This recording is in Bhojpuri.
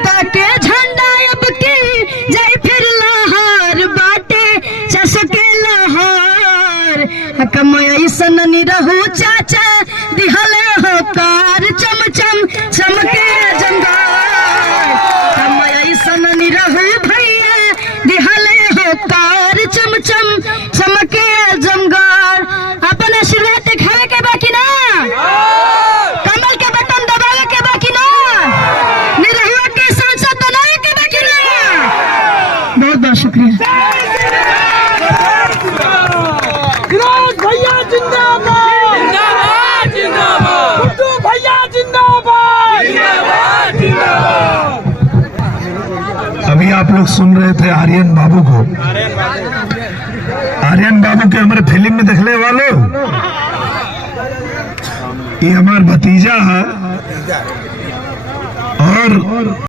ममता के झंडा अब की जय फिर लहर बाटे चसके लहर कमई सन निरहु चाचा दिहले हो कार चमचम चमके जंगार कमई सन निरहु भैया दिहले हो कार चमचम चमके जंगार। अपन आशीर्वाद दिखावे के बाकी ना, कमल के बटन दबावे के बाकी ना, निरहुआ के सांसद बनावे के बाकी ना। बहुत बहुत शुक्रिया। भैया जिंदाबाद जिंदाबाद जिंदाबाद, गुड्डू भैया जिंदाबाद जिंदाबाद जिंदाबाद। अभी आप लोग सुन रहे थे आर्यन बाबू को। आर्यन बाबू के हमारे फिल्म में देखने वालों, ये हमारा भतीजा है और